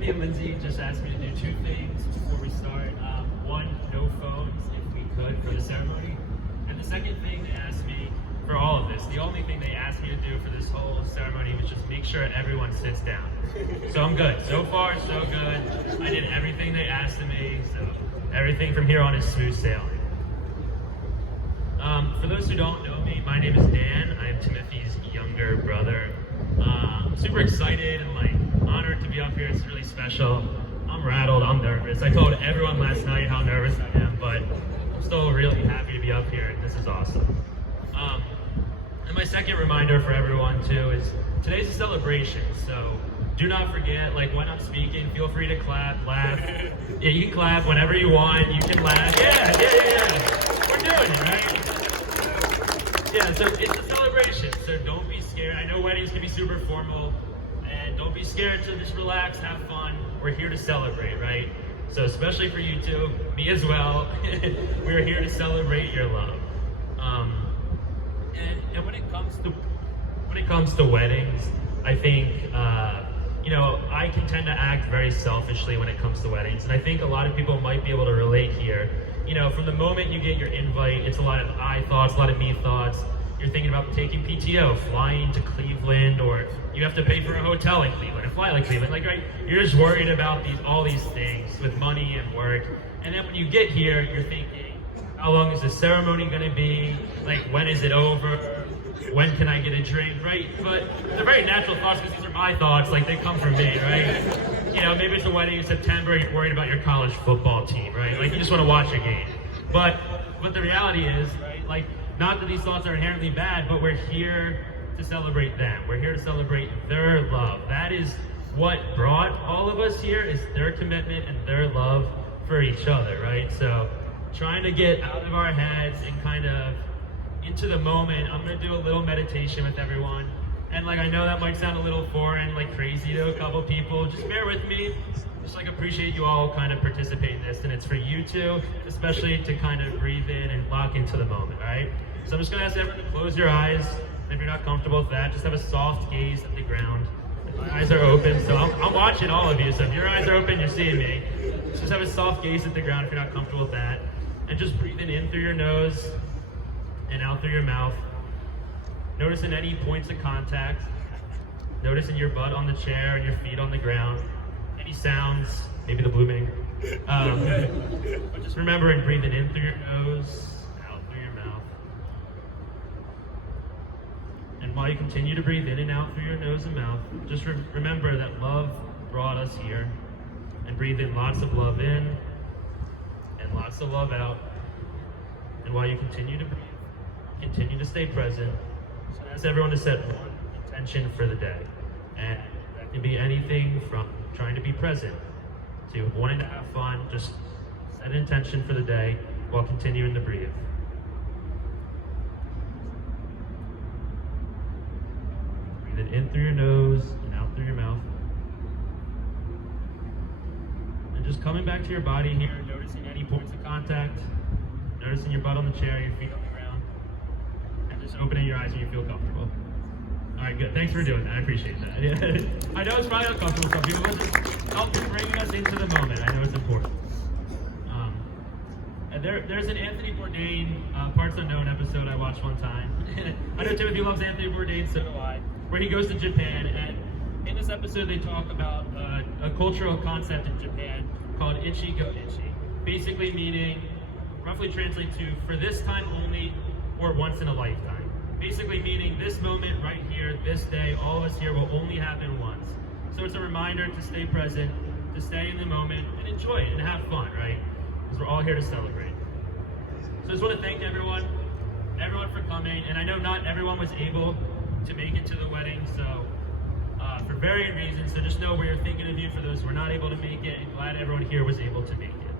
Timothy and Lindsey just asked me to do two things before we start. One, no phones if we could for the ceremony. And the second thing they asked me for all of this, the only thing they asked me to do for this whole ceremony was just make sure everyone sits down. So I'm good. So far, so good. I did everything they asked of me, so everything from here on is smooth sailing. For those who don't know me, my name is Dan. I am Timothy's younger brother. I'm super excited and honored to be up here. It's really special. I'm rattled, I'm nervous. I told everyone last night how nervous I am, but I'm still really happy to be up here. This is awesome. And my second reminder for everyone too is today's a celebration, so do not forget, when I'm speaking, feel free to clap, laugh. Yeah, you can clap whenever you want, you can laugh. Yeah. We're doing it, right? Yeah, so it's a celebration, so don't be scared. I know weddings can be super formal, and don't be scared to just relax, have fun. We're here to celebrate, right? So especially for you two, me as well, we're here to celebrate your love. And when it comes to weddings, I think I can tend to act very selfishly when it comes to weddings, and I think a lot of people might be able to relate here. From the moment you get your invite, it's a lot of I thoughts, a lot of me thoughts. You're thinking about taking PTO, flying to Cleveland, or you have to pay for a hotel in Cleveland and fly to Cleveland. Right? You're just worried about all these things with money and work. And then when you get here, you're thinking, how long is the ceremony going to be? When is it over? When can I get a drink, right? But they're very natural thoughts because these are my thoughts, they come from me, right? Maybe it's a wedding in September, you're worried about your college football team, right? You just want to watch a game. But the reality is, right, not that these thoughts are inherently bad, but we're here to celebrate them. We're here to celebrate their love. That is what brought all of us here, is their commitment and their love for each other, right? So trying to get out of our heads and kind of into the moment, I'm going to do a little meditation with everyone. And I know that might sound a little foreign, crazy to a couple people. Just bear with me. Just appreciate you all kind of participate in this. And it's for you two, especially to kind of breathe in and lock into the moment, all right? So I'm just going to ask everyone to close your eyes. And if you're not comfortable with that, just have a soft gaze at the ground. My eyes are open, so I'm watching all of you. So if your eyes are open, you're seeing me. Just have a soft gaze at the ground if you're not comfortable with that. And just breathing in through your nose and out through your mouth. Noticing any points of contact. Noticing your butt on the chair and your feet on the ground. Any sounds, maybe the blooming. But just remembering breathing in through your nose, out through your mouth. And while you continue to breathe in and out through your nose and mouth, just remember that love brought us here. And breathe in lots of love in and lots of love out. And while you continue to breathe, continue to stay present. So I ask everyone to set one intention for the day. And that can be anything from trying to be present to wanting to have fun. Just set an intention for the day while continuing to breathe. Breathe it in through your nose and out through your mouth. And just coming back to your body here, noticing any points of contact, noticing your butt on the chair, your feet on the ground, and just opening your eyes when you feel comfortable. All right, good. Thanks for doing that. I appreciate that. I know it's probably uncomfortable for some people, but just help bringing us into the moment. I know it's important. And there's an Anthony Bourdain Parts Unknown episode I watched one time. I know Timothy loves Anthony Bourdain, so do I, where he goes to Japan. And in this episode, they talk about a cultural concept in Japan called Ichigo Ichi, basically meaning, roughly translate to, for this time only or once in a lifetime. Basically meaning this moment right here, this day, all of us here will only happen once. So it's a reminder to stay present, to stay in the moment, and enjoy it, and have fun, right? Because we're all here to celebrate. So I just want to thank everyone for coming, and I know not everyone was able to make it to the wedding, so for varying reasons, so just know we are thinking of you for those who were not able to make it, and glad everyone here was able to make it.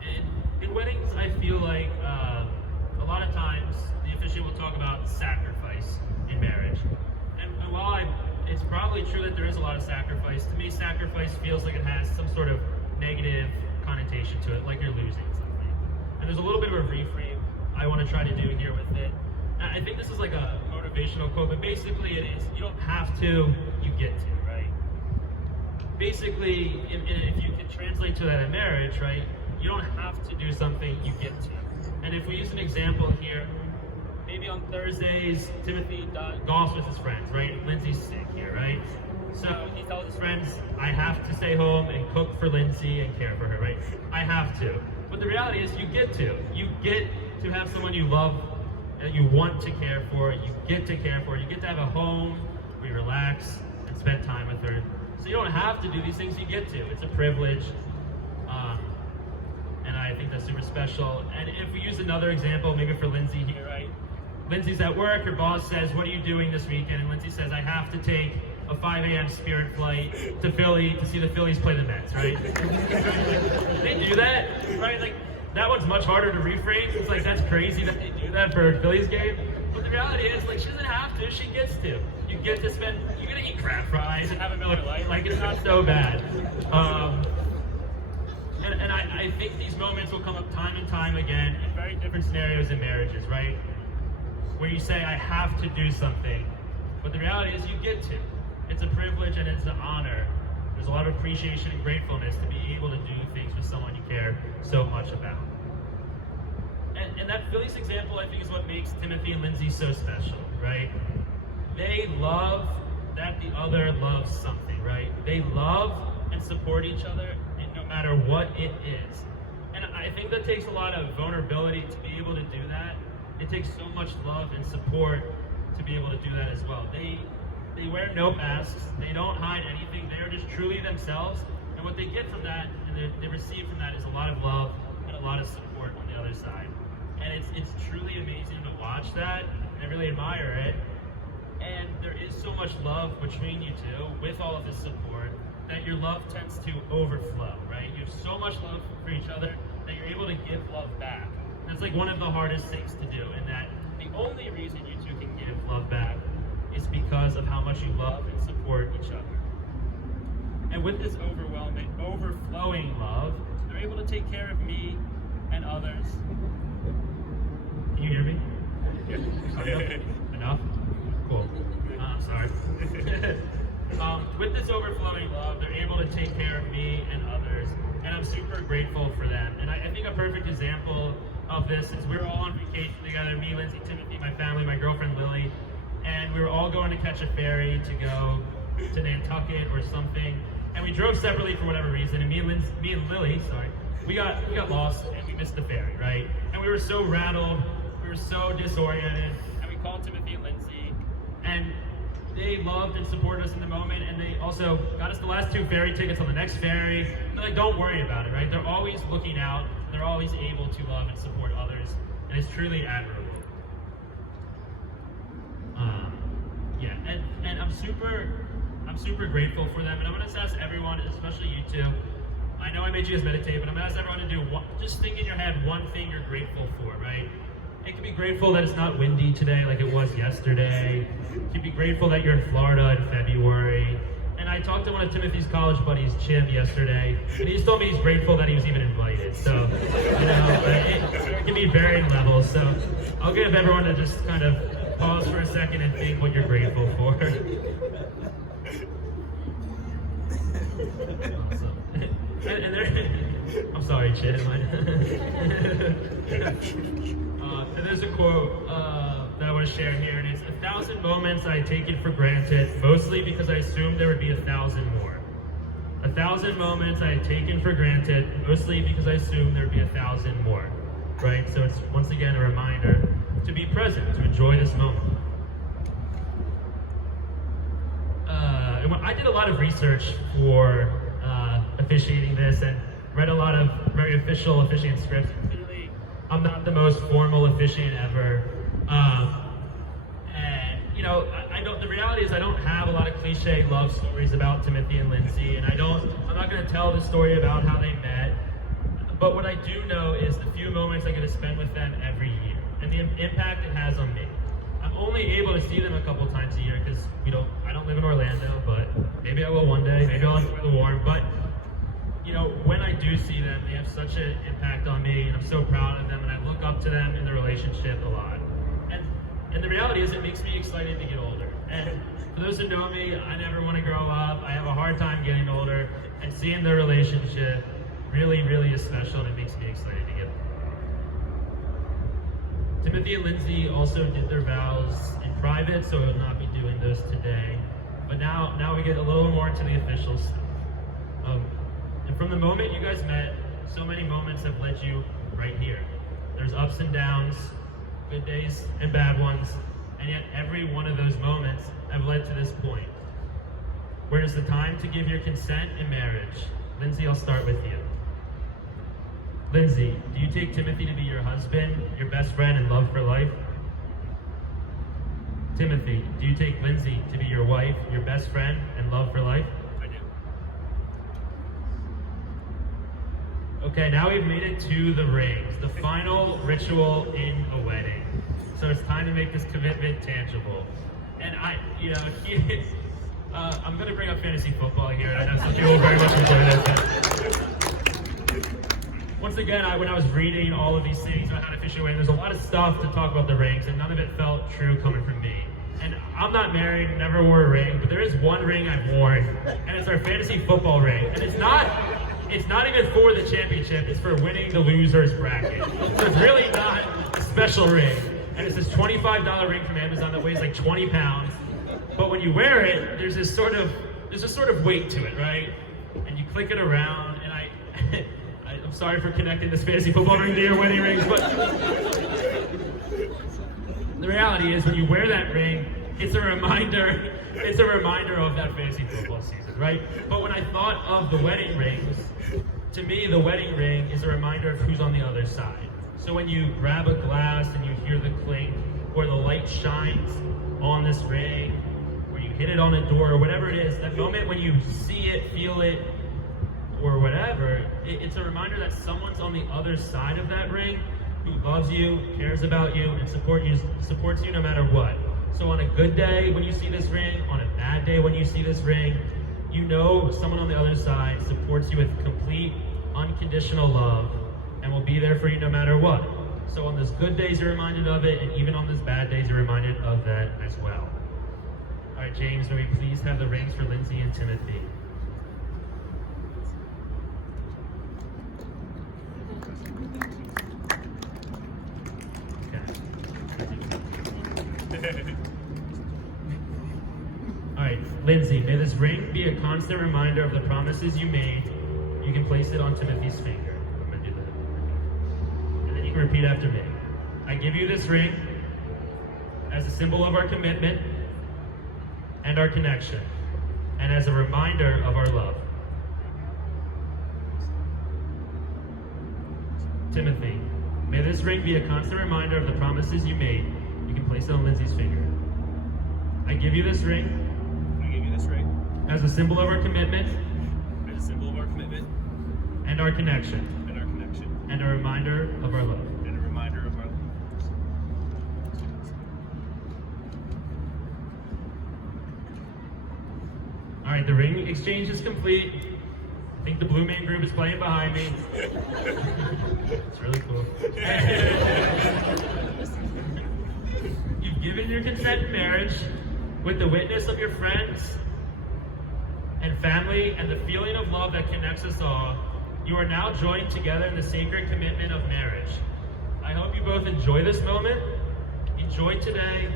And in weddings, I feel like a lot of times the officiant will talk about sacrifice in marriage. And while it's probably true that there is a lot of sacrifice, to me sacrifice feels like it has some sort of negative connotation to it, like you're losing something. And there's a little bit of a reframe I want to try to do here with it. I think this is like a motivational quote, but basically it is, you don't have to, you get to, right? basically, if you can translate to that in marriage, right, you don't have to do something, you get to. And if we use an example here, maybe on Thursdays, Timothy golfs with his friends, right? Lindsey's sick here, right? So he tells his friends, I have to stay home and cook for Lindsey and care for her, right? I have to. But the reality is you get to. You get to have someone you love, that you want to care for, you get to care for, you get to have a home where you relax and spend time with her. So you don't have to do these things, you get to. It's a privilege. And I think that's super special. And if we use another example, maybe for Lindsey here, right? Lindsey's at work, her boss says, what are you doing this weekend? And Lindsey says, I have to take a 5 a.m. Spirit flight to Philly to see the Phillies play the Mets, right? They do that, right? Like, that one's much harder to rephrase. It's like, that's crazy that they do that for a Phillies game. But the reality is, like, she doesn't have to, she gets to. You get to spend, you're gonna eat crab fries and have a Miller Lite, like, it's not so bad. And I think these moments will come up time and time again in very different scenarios in marriages, right? Where you say, I have to do something, but the reality is you get to. It's a privilege and it's an honor. There's a lot of appreciation and gratefulness to be able to do things with someone you care so much about. And that Phillies example, I think, is what makes Timothy and Lindsey so special, right? They love that the other loves something, right? They love and support each other, and no matter what it is. And I think that takes a lot of vulnerability to be able to do that. It takes so much love and support to be able to do that as well. They wear no masks, they don't hide anything, they're just truly themselves, and what they get from that, and they receive from that, is a lot of love and a lot of support on the other side. And it's truly amazing to watch that, and I really admire it. And there is so much love between you two, with all of this support, that your love tends to overflow, right? You have so much love for each other that you're able to give love back. And that's like one of the hardest things to do, and that the only reason you two can give love back is because of how much you love and support each other. And with this overflowing love, they're able to take care of me and others. Can you hear me? Yeah. Enough? Cool. Sorry. With this overflowing love, they're able to take care of me and others, and I'm super grateful for them. And I think a perfect example of this is we were all on vacation together, me, Lindsey, Timothy, my family, my girlfriend Lily, and we were all going to catch a ferry to go to Nantucket or something, and we drove separately for whatever reason, and me and Lily, we got lost and we missed the ferry, right? And we were so rattled, we were so disoriented, and we called Timothy and Lindsey, and they loved and supported us in the moment, and they also got us the last 2 ferry tickets on the next ferry. They're like, don't worry about it, right? They're always looking out, they're always able to love and support others, and it's truly admirable. And I'm super grateful for them, and I'm gonna ask everyone, especially you two. I know I made you guys meditate, but I'm gonna ask everyone to do just think in your head one thing you're grateful for, right? It can be grateful that it's not windy today like it was yesterday. You can be grateful that you're in Florida in February. And I talked to one of Timothy's college buddies, Chim, yesterday, and he just told me he's grateful that he was even invited. So, it can be varying levels. So I'll give everyone to just kind of pause for a second and think what you're grateful for. Awesome. And I'm sorry, Chim. And there's a quote that I want to share here, and it's 1,000 moments I had taken for granted, mostly because I assumed there would be 1,000 more. 1,000 moments I had taken for granted, mostly because I assumed there would be 1,000 more. Right? So it's once again a reminder to be present, to enjoy this moment. And I did a lot of research for officiating this, and read a lot of very official officiant scripts. I'm not the most formal officiant ever. And, I know the reality is I don't have a lot of cliche love stories about Timothy and Lindsey, and I'm not going to tell the story about how they met. But what I do know is the few moments I get to spend with them every year, and the impact it has on me. I'm only able to see them a couple times a year because I don't live in Orlando, but maybe I will one day. Maybe I'll enjoy the warm. But when I do see them, they have such an impact on me, and I'm so proud of them, and I look up to them in the relationship a lot. And the reality is, it makes me excited to get older. And for those who know me, I never want to grow up. I have a hard time getting older, and seeing their relationship really, really is special, and it makes me excited to get there. Timothy and Lindsey also did their vows in private, so I will not be doing those today. But now we get a little more into the official stuff. And from the moment you guys met, so many moments have led you right here. There's ups and downs, good days and bad ones, and yet every one of those moments have led to this point. Where is the time to give your consent in marriage? Lindsey, I'll start with you. Lindsey, do you take Timothy to be your husband, your best friend, and love for life? Timothy, do you take Lindsey to be your wife, your best friend, and love for life? I do. Okay, now we've made it to the rings, the final ritual in a wedding. So it's time to make this commitment tangible. And I'm going to bring up fantasy football here, and I know some people very much enjoy this. Once again, when I was reading all of these things about how to officiate a wedding, there's a lot of stuff to talk about the rings, and none of it felt true coming from me. And I'm not married, never wore a ring, but there is one ring I've worn, and it's our fantasy football ring. And it's not even for the championship, it's for winning the loser's bracket. So it's really not a special ring. And it's this $25 ring from Amazon that weighs like 20 pounds. But when you wear it, there's a sort of weight to it, right? And you click it around, and I'm sorry for connecting this fantasy football ring to your wedding rings, but the reality is when you wear that ring, it's a reminder of that fantasy football season, right? But when I thought of the wedding rings, to me, the wedding ring is a reminder of who's on the other side. So when you grab a glass and you hear the clink, or the light shines on this ring, or you hit it on a door, or whatever it is, that moment when you see it, feel it, or whatever, it's a reminder that someone's on the other side of that ring who loves you, cares about you, and supports you no matter what. So on a good day when you see this ring, on a bad day when you see this ring, you know someone on the other side supports you with complete, unconditional love and will be there for you no matter what. So on those good days you're reminded of it, and even on those bad days you're reminded of that as well. All right, James, may we please have the rings for Lindsey and Timothy? Alright, Lindsey, may this ring be a constant reminder of the promises you made. You can place it on Timothy's finger. I'm going to do that. And then you can repeat after me. I give you this ring as a symbol of our commitment and our connection, and as a reminder of our love. Timothy, may this ring be a constant reminder of the promises you made. You can place it on Lindsey's finger. I give you this ring as a symbol of our commitment and our connection, and a reminder of our love. All right, the ring exchange is complete. I think the Blue Man Group is playing behind me. It's really cool. You've given your consent in marriage with the witness of your friends and family and the feeling of love that connects us all. You are now joined together in the sacred commitment of marriage. I hope you both enjoy this moment, enjoy today,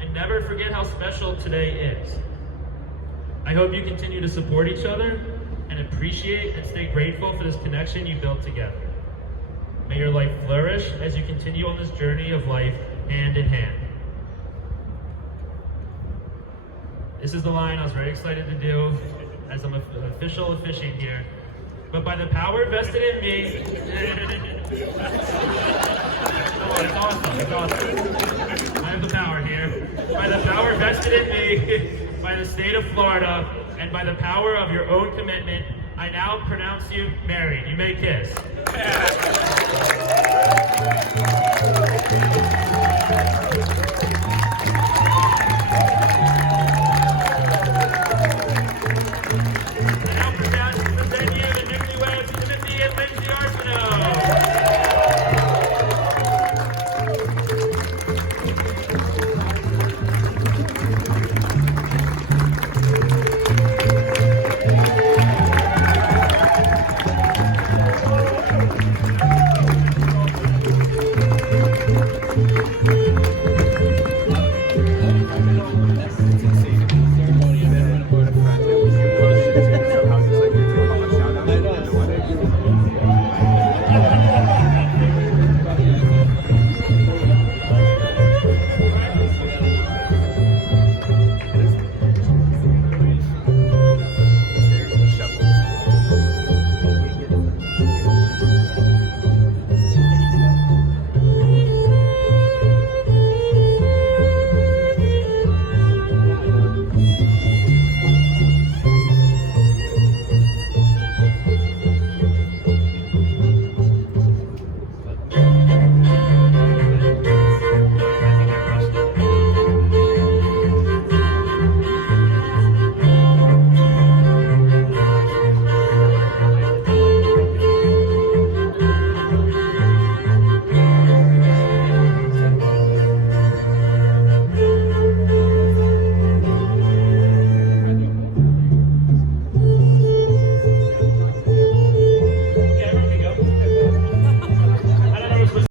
and never forget how special today is. I hope you continue to support each other and appreciate and stay grateful for this connection you built together. May your life flourish as you continue on this journey of life hand in hand. This is the line I was very excited to do as I'm an official officiant here. But by the power vested in me, oh, it's awesome, it's awesome. I have the power here. By the power vested in me, by the state of Florida, and by the power of your own commitment, I now pronounce you married. You may kiss.